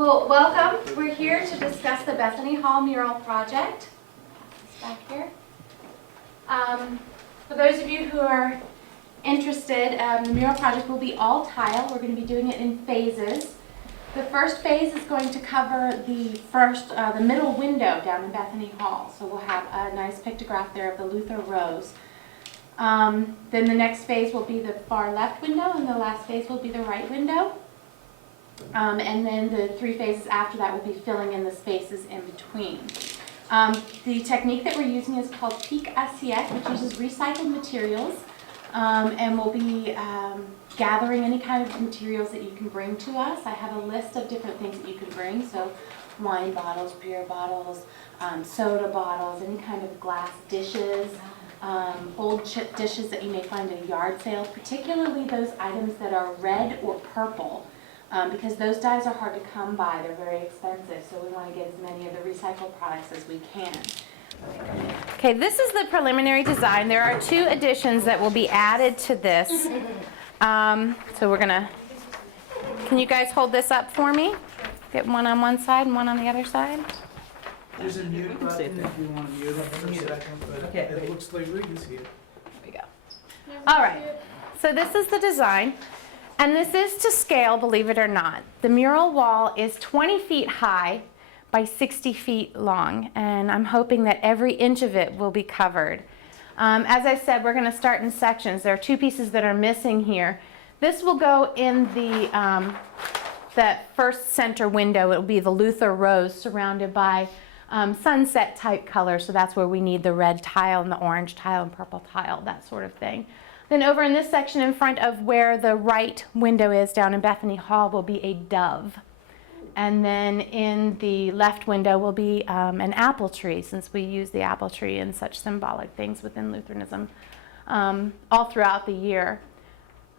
Well, welcome. We're here to discuss the Bethany Hall mural project. It's back here. For those of you who are interested, the mural project will be all tile. We're going to be doing it in phases. The first phase is going to cover the middle window down in Bethany Hall. So we'll have a nice pictograph there of the Lutheran rose. Then the next phase will be the far left window, and the last phase will be the right window. And then the 3 phases after that will be filling in the spaces in between. The technique that we're using is called peak assiette, which uses recycled materials, and we'll be gathering any kind of materials that you can bring to us. I have a list of different things that you can bring, so wine bottles, beer bottles, soda bottles, any kind of glass dishes, old chip dishes that you may find at a yard sale, particularly those items that are red or purple. Because those dyes are hard to come by, they're very expensive, so we want to get as many of the recycled products as we can. Okay, this is the preliminary design. There are 2 additions that will be added to this. So we're gonna, can you guys hold this up for me? Get one on one side and one on the other side. There's a mute button if you want to mute it for a second, but it looks like we can see it. There we go. All right, so this is the design. And this is to scale, believe it or not. The mural wall is 20 feet high by 60 feet long, and I'm hoping that every inch of it will be covered. As I said, we're going to start in sections. There are 2 pieces that are missing here. This will go in that first center window. It will be the Lutheran rose surrounded by sunset type colors, so that's where we need the red tile and the orange tile and purple tile, that sort of thing. Then over in this section in front of where the right window is down in Bethany Hall will be a dove. And then in the left window will be an apple tree, since we use the apple tree in such symbolic things within Lutheranism all throughout the year.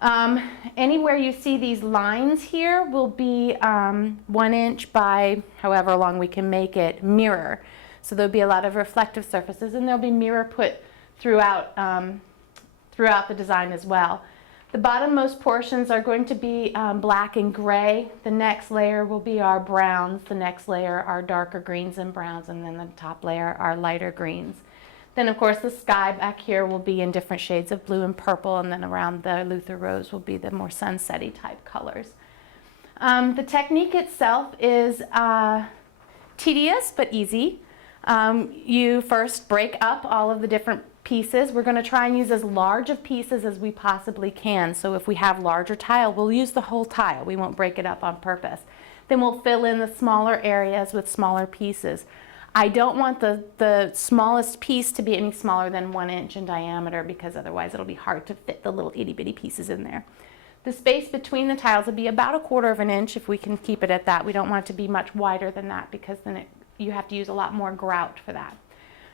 Anywhere you see these lines here will be 1 inch by however long we can make it mirror. So there'll be a lot of reflective surfaces, and there'll be mirror put throughout the design as well. The bottommost portions are going to be black and gray. The next layer will be our browns. The next layer are darker greens and browns, and then the top layer are lighter greens. Then of course the sky back here will be in different shades of blue and purple, and then around the Lutheran rose will be the more sunsetty type colors. The technique itself is tedious but easy. You first break up all of the different pieces. We're going to try and use as large of pieces as we possibly can. So if we have larger tile, we'll use the whole tile. We won't break it up on purpose. Then we'll fill in the smaller areas with smaller pieces. I don't want the smallest piece to be any smaller than 1 inch in diameter, because otherwise it'll be hard to fit the little itty bitty pieces in there. The space between the tiles will be about 1/4 of an inch if we can keep it at that. We don't want it to be much wider than that, because then you have to use a lot more grout for that.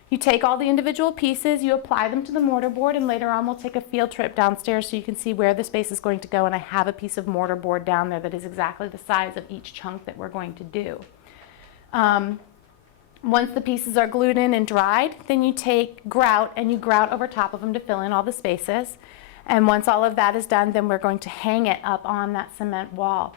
You take all the individual pieces, you apply them to the mortar board, and later on we'll take a field trip downstairs so you can see where the space is going to go, and I have a piece of mortar board down there that is exactly the size of each chunk that we're going to do. Once the pieces are glued in and dried, then you take grout and you grout over top of them to fill in all the spaces. And once all of that is done, then we're going to hang it up on that cement wall.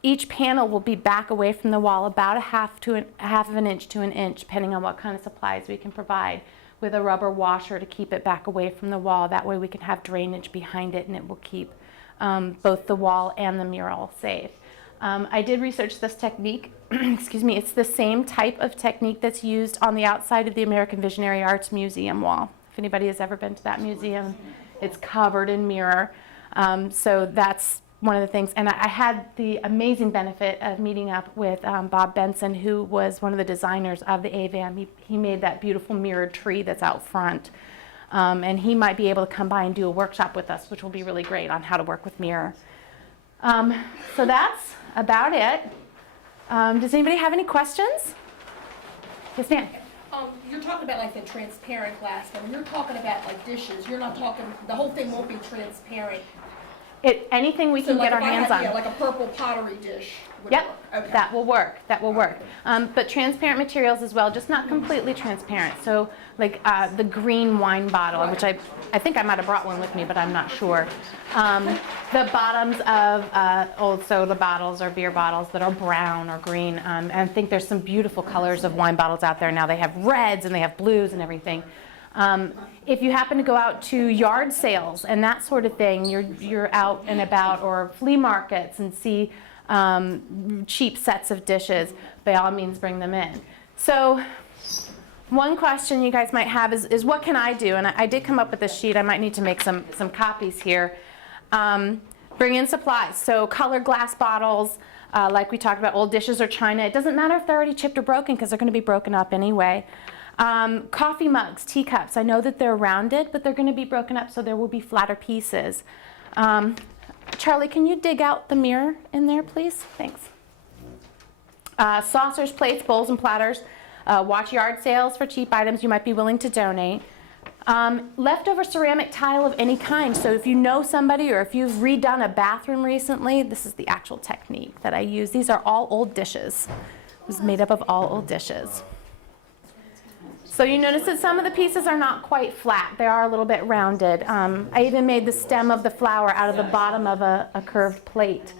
Each panel will be back away from the wall about a half of an inch to an inch, depending on what kind of supplies we can provide, with a rubber washer to keep it back away from the wall. That way we can have drainage behind it, and it will keep both the wall and the mural safe. I did research this technique. Excuse me. It's the same type of technique that's used on the outside of the American Visionary Arts Museum wall. If anybody has ever been to that museum, it's covered in mirror. So that's one of the things. And I had the amazing benefit of meeting up with Bob Benson, who was one of the designers of the AVAM. He made that beautiful mirrored tree that's out front. And he might be able to come by and do a workshop with us, which will be really great on how to work with mirror. So that's about it. Does anybody have any questions? Yes, ma'am. You're talking about like the transparent glass, and you're talking about like dishes. You're not talking, the whole thing won't be transparent. Anything we So can like get our if I hands had, on. yeah, like a purple pottery dish would Yep, work. Okay. that will work, that will work. But transparent materials as well, just not completely transparent. So like the green wine bottle, which I think I might have brought one with me, but I'm not sure. The bottoms of old soda bottles or beer bottles that are brown or green. And I think there's some beautiful colors of wine bottles out there now. They have reds and they have blues and everything. If you happen to go out to yard sales and that sort of thing, you're out and about, or flea markets and see cheap sets of dishes, by all means bring them in. So one question you guys might have is what can I do? And I did come up with this sheet. I might need to make some copies here. Bring in supplies. So colored glass bottles, like we talked about, old dishes or china. It doesn't matter if they're already chipped or broken because they're going to be broken up anyway. Coffee mugs, teacups. I know that they're rounded, but they're going to be broken up, so there will be flatter pieces. Charlie, can you dig out the mirror in there, please? Thanks. Saucers, plates, bowls, and platters. Watch yard sales for cheap items you might be willing to donate. Leftover ceramic tile of any kind. So if you know somebody or if you've redone a bathroom recently, this is the actual technique that I use. These are all old dishes. It was made up of all old dishes. So you notice that some of the pieces are not quite flat. They are a little bit rounded. I even made the stem of the flower out of the bottom of a curved plate.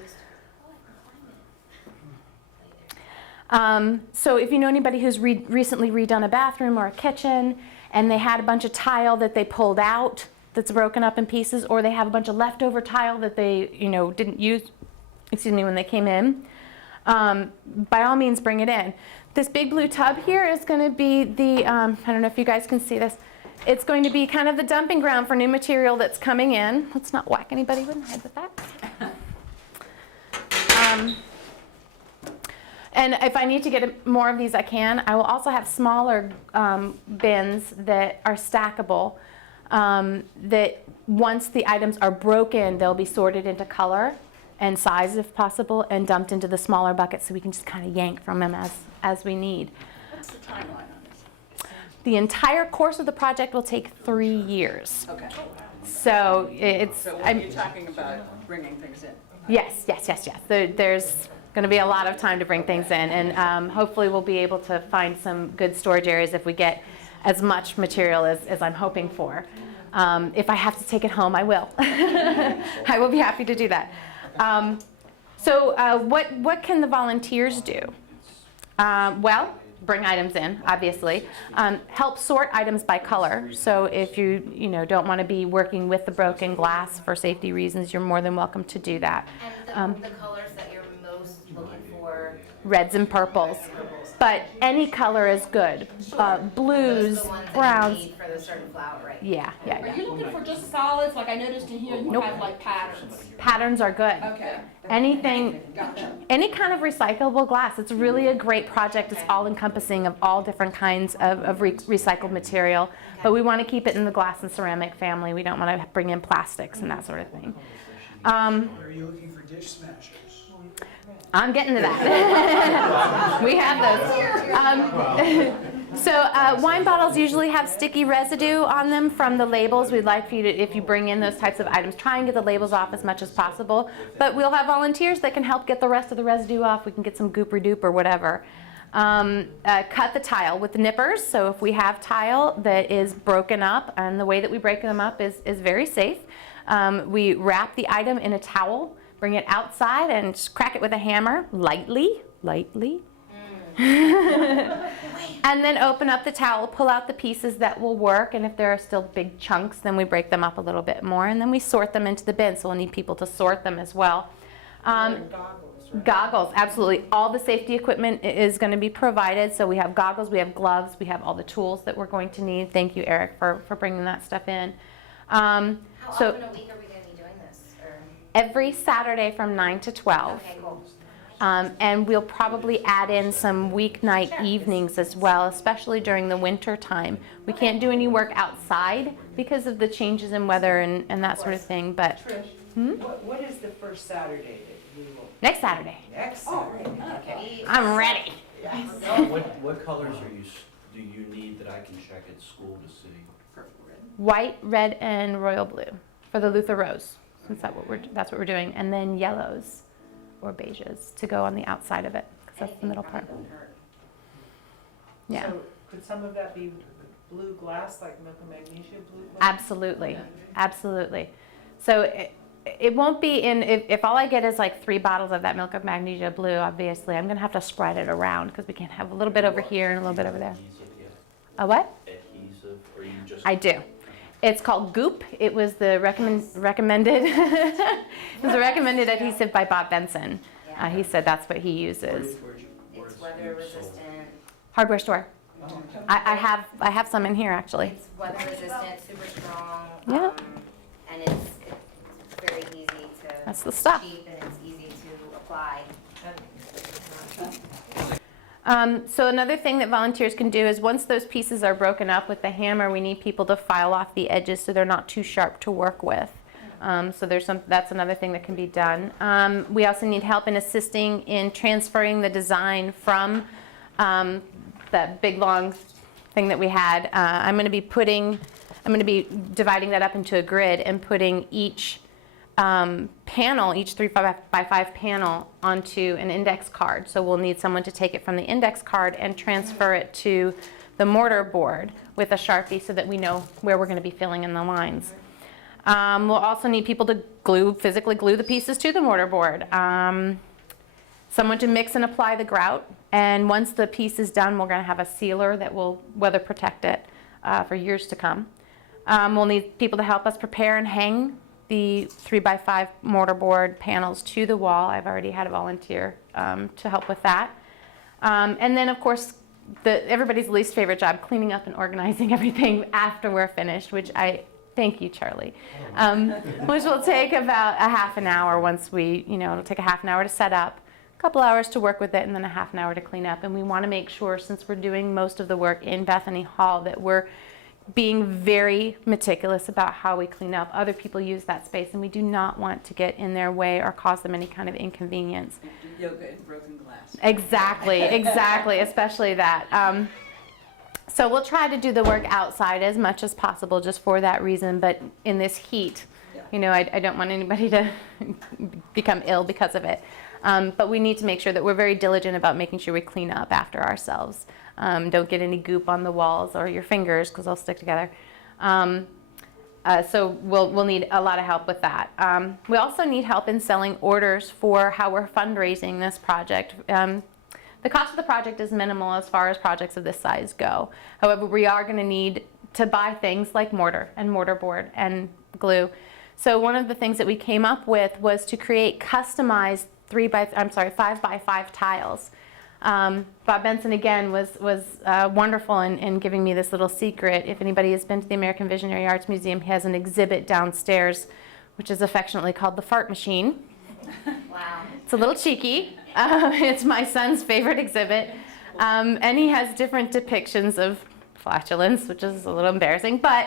So if you know anybody who's recently redone a bathroom or a kitchen, and they had a bunch of tile that they pulled out that's broken up in pieces, or they have a bunch of leftover tile that they didn't use, when they came in, by all means bring it in. This big blue tub here is going to be the, I don't know if you guys can see this, it's going to be kind of the dumping ground for new material that's coming in. Let's not whack anybody with my head with that. And if I need to get more of these, I can. I will also have smaller bins that are stackable, that once the items are broken, they'll be sorted into color and size if possible, and dumped into the smaller buckets so we can just kind of yank from them as we need. What's the timeline on this? The entire course of the project will take 3 years. Okay. So it's... So when you're talking about bringing things in? Yes. There's going to be a lot of time to bring things in, and hopefully we'll be able to find some good storage areas if we get as much material as I'm hoping for. If I have to take it home, I will. I will be happy to do that. So what can the volunteers do? Well, bring items in, obviously. Help sort items by color. So if you don't want to be working with the broken glass for safety reasons, you're more than welcome to do that. And the colors that you're most looking for? Reds and purples. But any color is good. Blues, Those are the ones that browns. you need for the certain flower, right? Yeah. Are you looking for just solids? Like I noticed in here you Nope. have like patterns. Patterns are good. Okay. Anything, Gotcha. any kind of recyclable glass. It's really a great project. It's all encompassing of all different kinds of recycled material. But we want to keep it in the glass and ceramic family. We don't want to bring in plastics and that sort of thing. Are you looking for dish smashers? I'm getting to that. We have those. So wine bottles usually have sticky residue on them from the labels. We'd like for you to, if you bring in those types of items, try and get the labels off as much as possible. But we'll have volunteers that can help get the rest of the residue off. We can get some Gooper-Doop or whatever. Cut the tile with nippers. So if we have tile that is broken up, and the way that we break them up is very safe, we wrap the item in a towel, bring it outside and just crack it with a hammer, lightly. And then open up the towel, pull out the pieces that will work, and if there are still big chunks, then we break them up a little bit more, and then we sort them into the bin, so we'll need people to sort them as well. Goggles, absolutely. All the safety equipment is going to be provided, so we have goggles, we have gloves, we have all the tools that we're going to need. Thank you, Eric, for bringing that stuff in. How often a week are we going to be doing this? Or? Every Saturday from 9 to 12. Okay, cool. And we'll probably add in some weeknight evenings as well, especially during the winter time. We can't do any work outside because of the changes in weather and that sort of thing, but Trish, what is the first Saturday that you will? next Saturday. Next Saturday. Okay. I'm ready. What colors do you need that I can check at school to see? White, red, and royal blue for the Luther Rose. since that's what we're doing. And then yellows or beiges to go on the outside of it, because that's the middle part. Yeah, So could some of that be blue glass, like milk and magnesia blue glass? absolutely, absolutely. So it won't be in, if all I get is like 3 bottles of that milk of magnesia blue, obviously, I'm gonna have to spread it around, because we can't have a little bit over here and a little bit over there. Adhesive, yeah. A what? Adhesive, or you just? I do. It's called Goop. It was the recommended it was a recommended adhesive by Bob Benson. He said that's what he uses. It's weather resistant. Hardware store. Oh, okay. I have some in here actually. It's weather resistant, super strong. Yeah. And it's very easy to. That's the stuff. Cheap and it's easy to apply. So another thing that volunteers can do is once those pieces are broken up with the hammer, we need people to file off the edges so they're not too sharp to work with. So that's another thing that can be done. We also need help in assisting in transferring the design from that big long thing that we had. I'm going to be dividing that up into a grid and putting each panel, each 3x5 panel onto an index card. So we'll need someone to take it from the index card and transfer it to the mortar board with a Sharpie so that we know where we're going to be filling in the lines. We'll also need people to physically glue the pieces to the mortar board. Someone to mix and apply the grout. And once the piece is done, we're going to have a sealer that will weather protect it for years to come. We'll need people to help us prepare and hang the 3x5 mortar board panels to the wall. I've already had a volunteer to help with that. And then, of course, everybody's least favorite job, cleaning up and organizing everything after we're finished, which thank you, Charlie, which will take about a half an hour once it'll take a half an hour to set up, a couple hours to work with it, and then a half an hour to clean up. And we want to make sure, since we're doing most of the work in Bethany Hall, that we're being very meticulous about how we clean up. Other people use that space, and we do not want to get in their way or cause them any kind of inconvenience. Yoga and broken glass. Exactly, especially that. So we'll try to do the work outside as much as possible just for that reason, but in this heat, I don't want anybody to become ill because of it. But we need to make sure that we're very diligent about making sure we clean up after ourselves. Don't get any goop on the walls or your fingers, because they'll stick together. So we'll need a lot of help with that. We also need help in selling orders for how we're fundraising this project. The cost of the project is minimal as far as projects of this size go. However, we are going to need to buy things like mortar and mortar board and glue. So one of the things that we came up with was to create customized 5x5 tiles. Bob Benson again was wonderful in giving me this little secret. If anybody has been to the American Visionary Arts Museum, he has an exhibit downstairs, which is affectionately called the fart machine. Wow. It's a little cheeky. It's my son's favorite exhibit. And he has different depictions of flatulence, which is a little embarrassing, but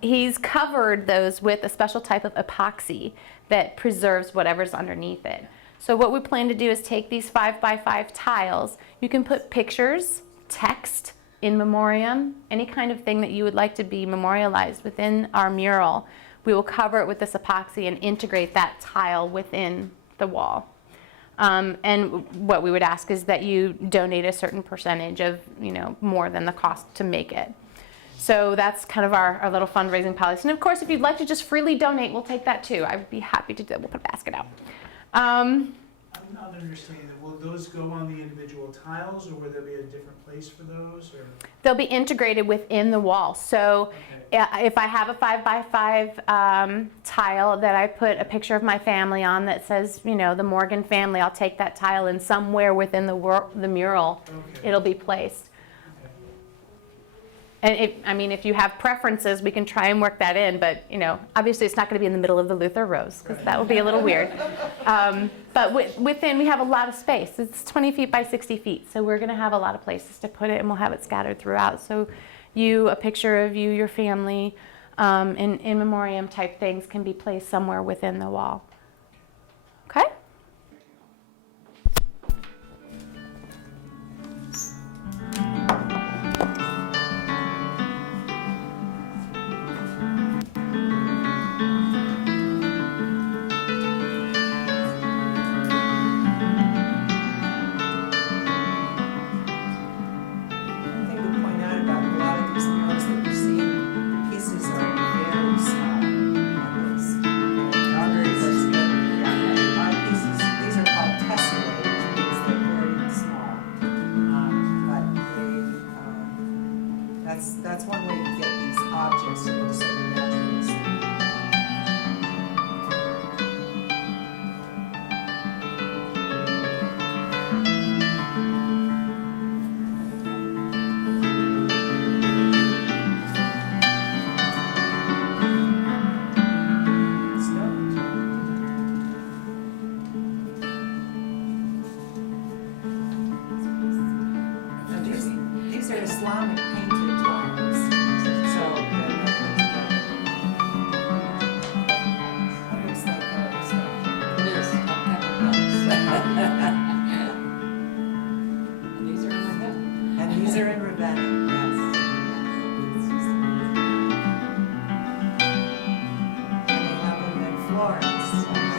he's covered those with a special type of epoxy that preserves whatever's underneath it. So what we plan to do is take these 5x5 tiles. You can put pictures, text, in memoriam, any kind of thing that you would like to be memorialized within our mural. We will cover it with this epoxy and integrate that tile within the wall. And what we would ask is that you donate a certain percentage of, more than the cost to make it. So that's kind of our little fundraising policy. And of course, if you'd like to just freely donate, we'll take that too. I would be happy to do that. We'll put a basket out. I'm not understanding. Will those go on the individual tiles, or will there be a different place for those? Or? They'll be integrated within the wall. So if I have a 5x5 tile that I put a picture of my family on that says, the Morgan family, I'll take that tile and somewhere within the mural, it'll be placed. And if you have preferences, we can try and work that in, but obviously it's not going to be in the middle of the Luther rows, because that would be a little weird. But within, we have a lot of space. It's 20 feet by 60 feet, so we're going to have a lot of places to put it, and we'll have it scattered throughout. So a picture of you, your family, in memoriam type things can be placed somewhere within the wall. Okay? Lawrence.